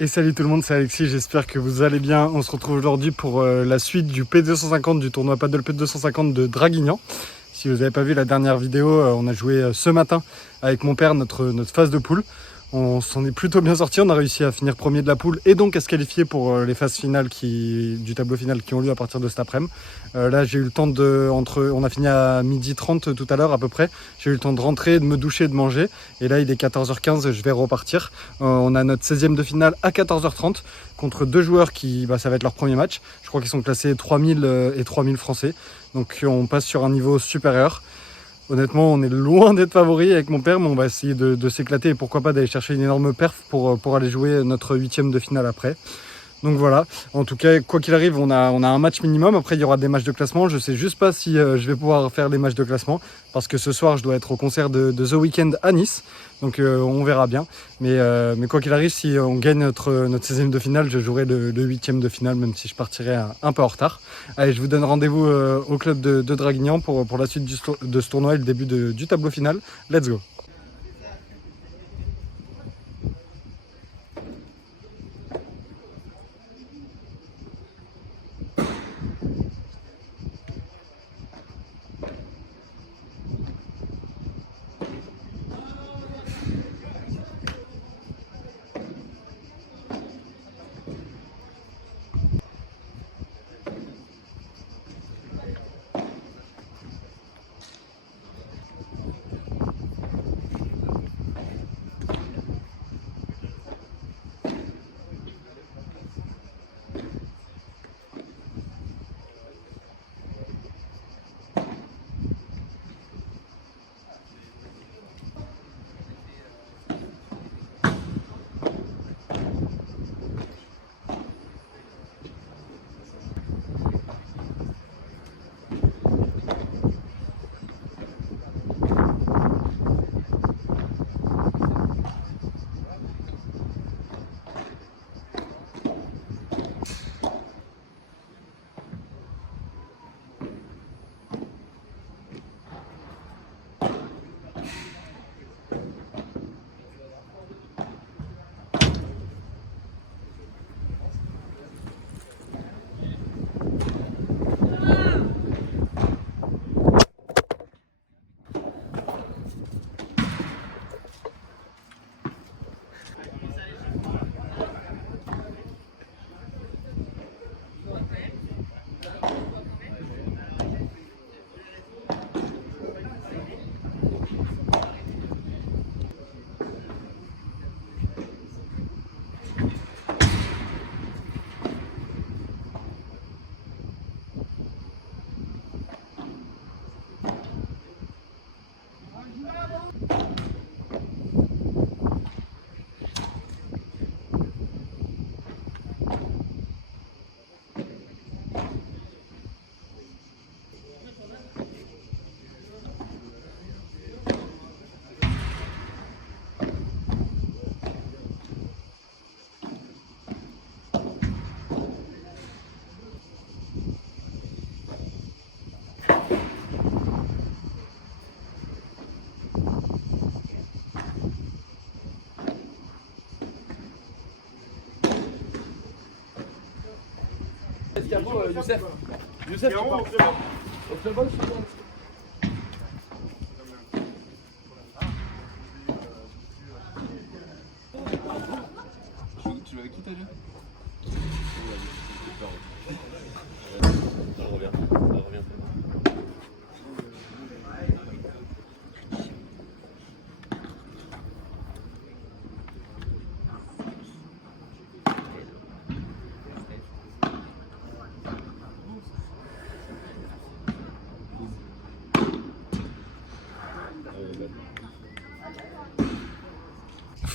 Et salut tout le monde, c'est Alexis, j'espère que vous allez bien. On se retrouve aujourd'hui pour la suite du P250, du tournoi Paddle P250 de Draguignan. Si vous n'avez pas vu la dernière vidéo, on a joué ce matin avec mon père notre phase de poule. On s'en est plutôt bien sorti, on a réussi à finir premier de la poule et donc à se qualifier pour les phases finales du tableau final qui ont lieu à partir de cet après-midi. Là j'ai eu le temps on a fini à 12h30 tout à l'heure à peu près. J'ai eu le temps de rentrer, de me doucher, de manger. Et là il est 14h15, je vais repartir. On a notre 16e de finale à 14h30 contre deux joueurs qui, ça va être leur premier match. Je crois qu'ils sont classés 3000 et 3000 français. Donc on passe sur un niveau supérieur. Honnêtement, on est loin d'être favoris avec mon père, mais on va essayer de s'éclater et pourquoi pas d'aller chercher une énorme perf pour aller jouer notre 8e de finale après. Donc voilà, en tout cas, quoi qu'il arrive, on a un match minimum. Après, il y aura des matchs de classement. Je sais juste pas si je vais pouvoir faire les matchs de classement parce que ce soir, je dois être au concert de The Weeknd à Nice. Donc on verra bien. Mais quoi qu'il arrive, si on gagne notre 16e de finale, je jouerai le 8e de finale, même si je partirai un peu en retard. Allez, je vous donne rendez-vous au club de Draguignan pour la suite de ce tournoi et le début du tableau final. Let's go! Youssef, Youssef, tu pars. Au club, tu l'avais qui t'as déjà? Ça revient.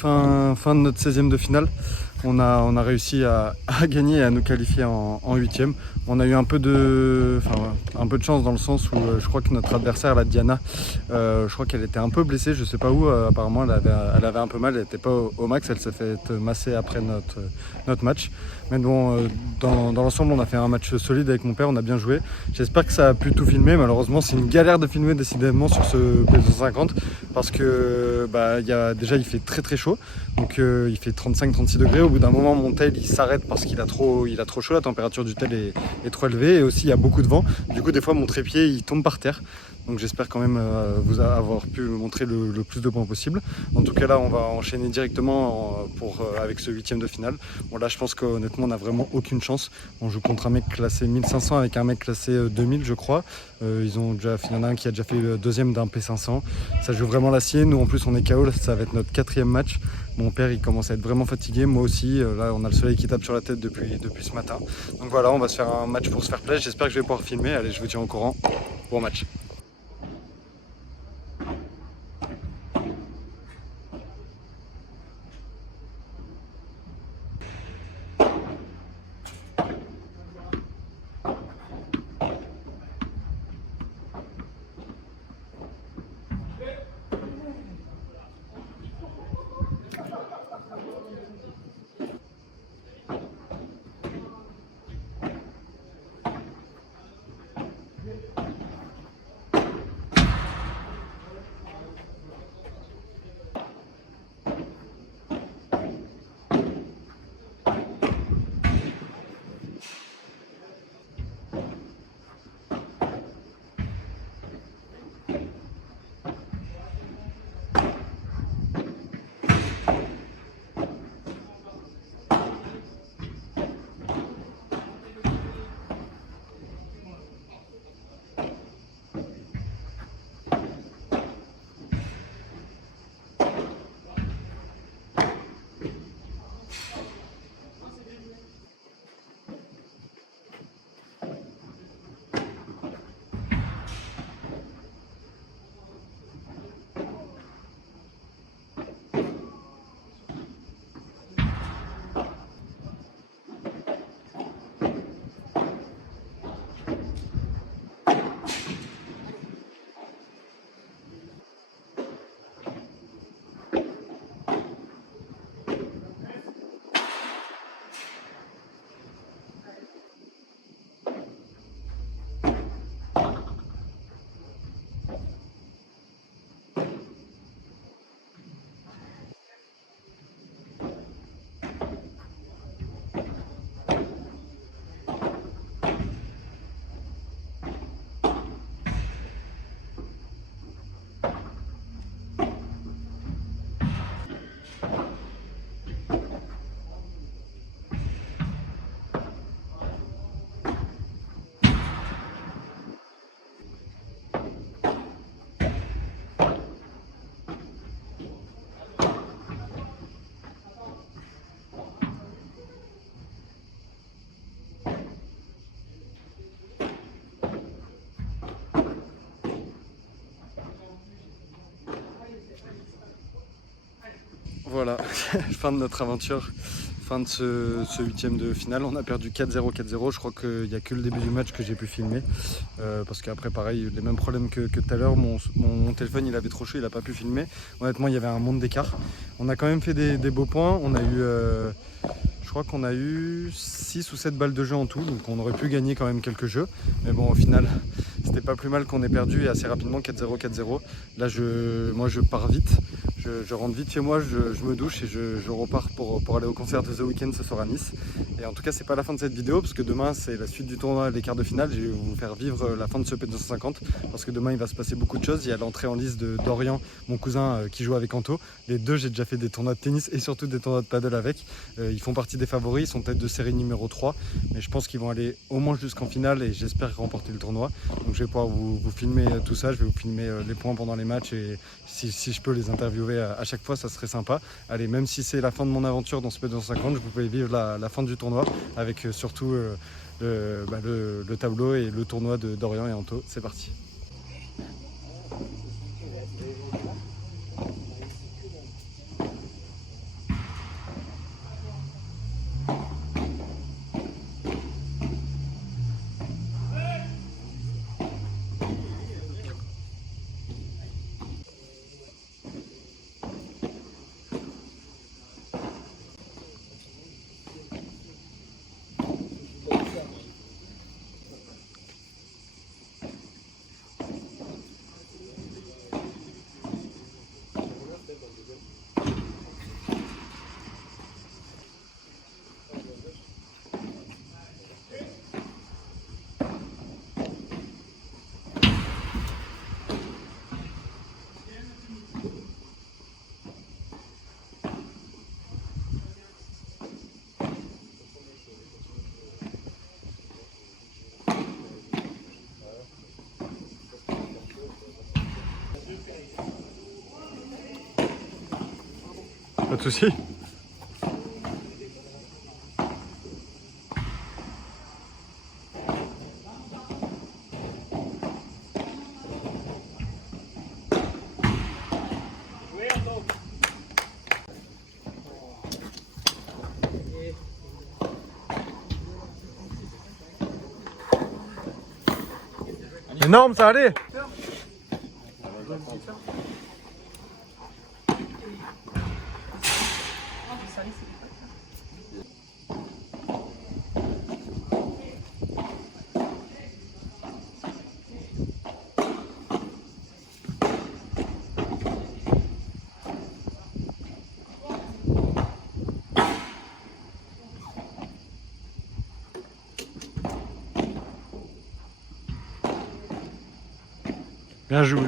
Fin de notre 16e de finale. On a réussi à gagner et à nous qualifier en 8e. On a eu un peu de chance dans le sens où je crois que notre adversaire, la Diana, je crois qu'elle était un peu blessée, je sais pas où, apparemment elle avait un peu mal, elle n'était pas au max, elle s'est fait masser après notre match. Mais bon, dans l'ensemble, on a fait un match solide avec mon père, on a bien joué. J'espère que ça a pu tout filmer. Malheureusement, c'est une galère de filmer décidément sur ce P250 parce que déjà il fait très très chaud. chaud. Donc il fait 35-36 degrés. Au bout d'un moment, mon tel il s'arrête parce qu'il a trop chaud. La température du tel est trop élevée. Et aussi, il y a beaucoup de vent. Du coup, des fois, mon trépied il tombe par terre. Donc j'espère quand même vous avoir pu montrer le plus de points possible. En tout cas là on va enchaîner directement avec ce 8e de finale. Bon là je pense qu'honnêtement on n'a vraiment aucune chance. On joue contre un mec classé 1500 avec un mec classé 2000 je crois. Il y en a un qui a déjà fait le deuxième d'un P500. Ça joue vraiment l'acier. Nous en plus on est KO, là, ça va être notre 4e match. Mon père il commence à être vraiment fatigué, moi aussi. Là on a le soleil qui tape sur la tête depuis ce matin. Donc voilà, on va se faire un match pour se faire plaisir. J'espère que je vais pouvoir filmer. Allez, je vous tiens au courant. Bon match. Voilà, fin de notre aventure, fin de ce 8e de finale. On a perdu 4-0, 4-0. Je crois qu'il n'y a que le début du match que j'ai pu filmer. Parce qu'après, pareil, les mêmes problèmes que tout à l'heure. Mon téléphone, il avait trop chaud, il n'a pas pu filmer. Honnêtement, il y avait un monde d'écart. On a quand même fait des beaux points. On a eu, je crois qu'on a eu 6 ou 7 balles de jeu en tout. Donc on aurait pu gagner quand même quelques jeux. Mais bon, au final, c'était pas plus mal qu'on ait perdu et assez rapidement 4-0, 4-0. Là, moi, je pars vite. Je rentre vite chez moi, je me douche et je repars pour aller au concert de The Weeknd ce soir à Nice. Et en tout cas, c'est pas la fin de cette vidéo parce que demain, c'est la suite du tournoi, les quarts de finale. Je vais vous faire vivre la fin de ce P250 parce que demain, il va se passer beaucoup de choses. Il y a l'entrée en liste de Dorian, mon cousin qui joue avec Anto. Les deux, j'ai déjà fait des tournois de tennis et surtout des tournois de paddle avec. Ils font partie des favoris, ils sont tête de série numéro 3. Mais je pense qu'ils vont aller au moins jusqu'en finale et j'espère remporter le tournoi. Donc je vais pouvoir vous filmer tout ça, je vais vous filmer les points pendant les matchs et si je peux les interviewer à chaque fois, ça serait sympa. Allez, même si c'est la fin de mon aventure dans ce P250, vous pouvez vivre la fin du tournoi avec surtout le tableau et le tournoi de Dorian et Anto. C'est parti. de souci. Énorme, ça allait. Bien joué.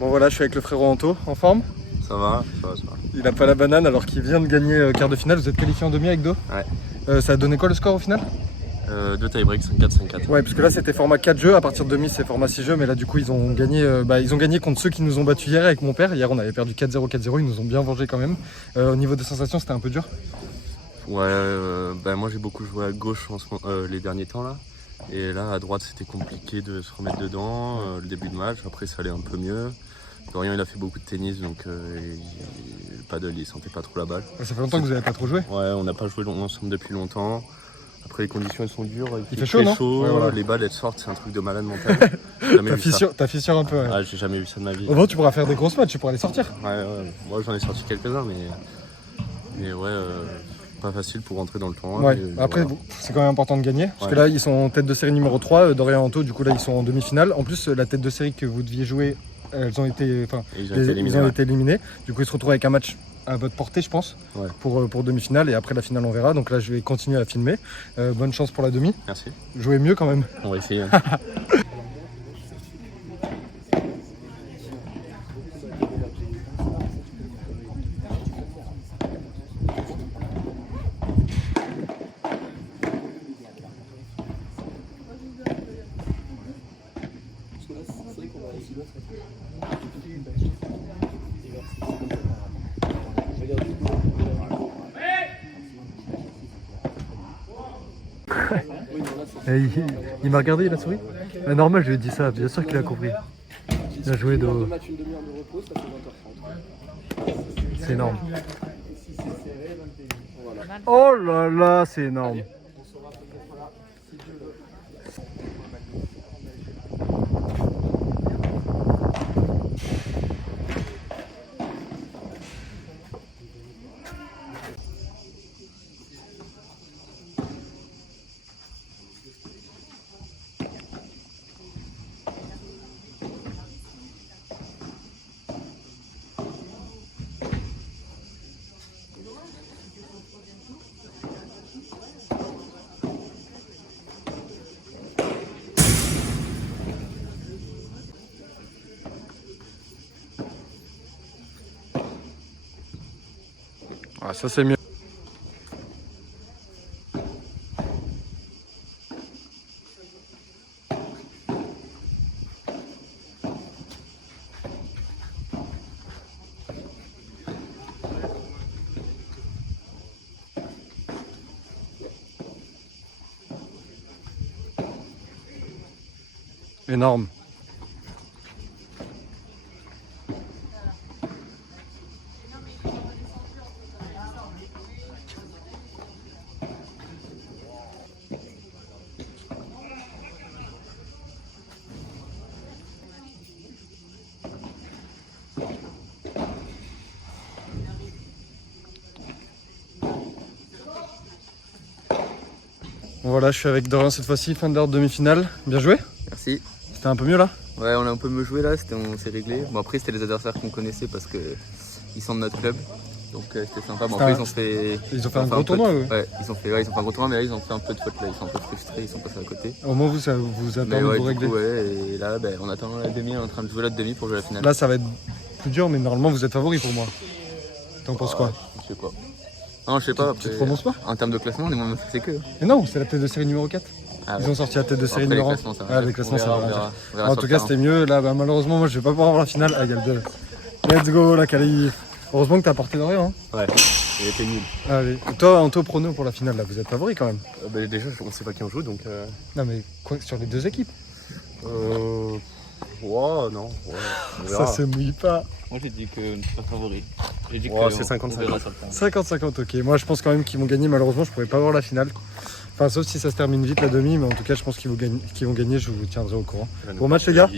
Bon voilà, je suis avec le frérot Anto, en forme. Ça va, ça va. Il a pas la banane alors qu'il vient de gagner quart de finale. Vous êtes qualifié en demi avec Do. Ouais. Ça a donné quoi le score au final? 2 tie-break, 5-4, 5-4. Ouais, parce que là c'était format 4 jeux, à partir de demi c'est format 6 jeux, mais là du coup ils ont gagné contre ceux qui nous ont battus hier avec mon père. Hier on avait perdu 4-0, 4-0, ils nous ont bien vengé quand même. Au niveau des sensations c'était un peu dur. Ouais, moi j'ai beaucoup joué à gauche les derniers temps là. Et là à droite c'était compliqué de se remettre dedans, le début de match, après ça allait un peu mieux. Dorian il a fait beaucoup de tennis donc le paddle il sentait pas trop la balle. Ça fait longtemps que vous avez pas trop joué. Ouais, on n'a pas joué ensemble depuis longtemps. Après les conditions elles sont dures, il fait chaud, non? Ouais, voilà. Les balles elles sortent, c'est un truc de malade mental. T'as fissure un peu. Ouais. Ah, j'ai jamais vu ça de ma vie. Au moins tu pourras faire des grosses matchs, tu pourras les sortir. Ouais, moi j'en ai sorti quelques-uns mais ouais, pas facile pour rentrer dans le tournoi. Ouais. Après voilà. C'est quand même important de gagner, parce que là ils sont en tête de série numéro 3, Dorian et Anto, du coup là ils sont en demi-finale. En plus la tête de série que vous deviez jouer, ils ont été éliminés. Du coup ils se retrouvent avec un match à votre portée je pense, pour demi-finale, et après la finale on verra. Donc là je vais continuer à filmer. Bonne chance pour la demi. Merci. Jouez mieux quand même. On va essayer. Il m'a regardé, il a souri. Normal, je lui ai dit ça, bien sûr qu'il a compris. Il a joué de. C'est énorme. Oh là là, c'est énorme. Ah, ça c'est mieux. Énorme. Bon, voilà, je suis avec Dorian cette fois-ci, fin de leur demi-finale. Bien joué? Merci. C'était un peu mieux là? Ouais, on a un peu mieux joué là, on s'est réglé. Bon, après, c'était les adversaires qu'on connaissait parce qu'ils sont de notre club. Donc c'était sympa. Bon, après, ils ont fait un gros tournoi, eux. Ouais, ils ont fait un gros tournoi, mais là, ils ont fait un peu de faute là. Ils sont un peu frustrés, ils sont passés à côté. Au moins, vous attendez Mais ouais, de vous régler. ouais, et là, on attend la demi, on est en train de jouer l'autre demi pour jouer la finale. Là, ça va être plus dur, mais normalement, vous êtes favori pour moi. T'en penses quoi? Je sais pas. Non, je sais pas. Tu te prononces pas? En termes de classement, on est moins c'est que. Mais non, c'est la tête de série numéro 4. Ah, Ils ont sorti la tête de série après, numéro 1. les classements, ça va. Les classements, ça va. On verra En sur tout le cas, terrain. c'était mieux. Là, malheureusement, moi, je vais pas pouvoir voir la finale. Ah, il y a le 2. Let's go, la Cali. Heureusement que t'as porté de rien. Hein. Ouais, il était nul. Allez. Toi, Anto, prono pour la finale, là, vous êtes favori quand même. Déjà, on sait pas qui on joue, donc... Non, mais quoi, sur les deux équipes? Ouais, non. Ouais, on Ça verra. se mouille pas. Moi j'ai dit que nous pas favori. J'ai dit Ouais, que c'est 50-50. on verra sur le terrain. 50-50, ok. Moi, je pense quand même qu'ils vont gagner. Malheureusement, je pourrais pas voir la finale. Enfin, sauf si ça se termine vite la demi, mais en tout cas, je pense qu'ils vont gagner. Je vous tiendrai au courant. Bon match, les gars.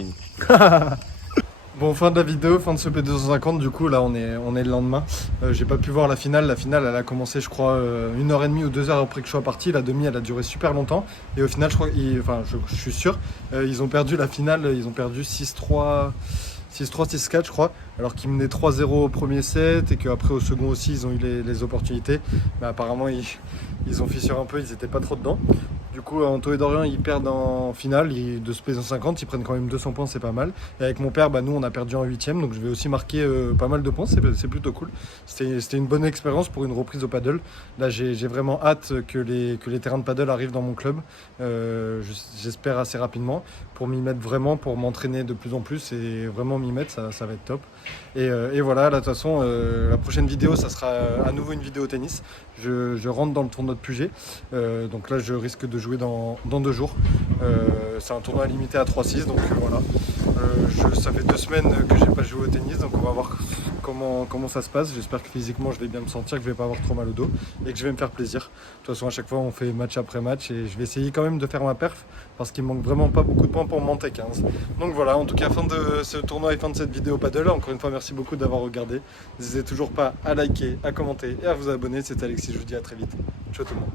Bon, fin de la vidéo, fin de ce P250. Du coup, là, on est le lendemain. J'ai pas pu voir la finale. La finale, elle a commencé, je crois, 1h30 ou 2 heures après que je sois parti. La demi, elle a duré super longtemps. Et au final, je crois, je suis sûr, ils ont perdu la finale. Ils ont perdu 6-3. 6-3, 6-4 je crois, alors qu'ils menaient 3-0 au premier set et qu'après au second aussi ils ont eu les opportunités. Mais apparemment ils ont fissuré un peu, ils n'étaient pas trop dedans. Du coup Anto et Dorian ils perdent en finale de ce P250, ils prennent quand même 200 points, c'est pas mal. Et avec mon père, nous on a perdu en 8ème, donc je vais aussi marquer pas mal de points, c'est plutôt cool. C'était une bonne expérience pour une reprise au paddle. Là j'ai vraiment hâte que les terrains de paddle arrivent dans mon club, j'espère assez rapidement, pour m'y mettre vraiment, pour m'entraîner de plus en plus et vraiment m'y mettre, ça va être top. Et voilà, là de toute façon la prochaine vidéo ça sera à nouveau une vidéo tennis. Je rentre dans le tournoi de Puget, donc là je risque de jouer dans 2 jours. C'est un tournoi limité à 3-6, donc voilà. Ça fait 2 semaines que j'ai pas joué au tennis, donc on va voir comment ça se passe. J'espère que physiquement je vais bien me sentir, que je vais pas avoir trop mal au dos et que je vais me faire plaisir. De toute façon à chaque fois on fait match après match et je vais essayer quand même de faire ma perf parce qu'il me manque vraiment pas beaucoup de points pour monter 15. Donc voilà, en tout cas fin de ce tournoi et fin de cette vidéo paddle. Encore une fois merci beaucoup d'avoir regardé. N'hésitez toujours pas à liker, à commenter et à vous abonner. C'était Alexis, je vous dis à très vite. Ciao tout le monde.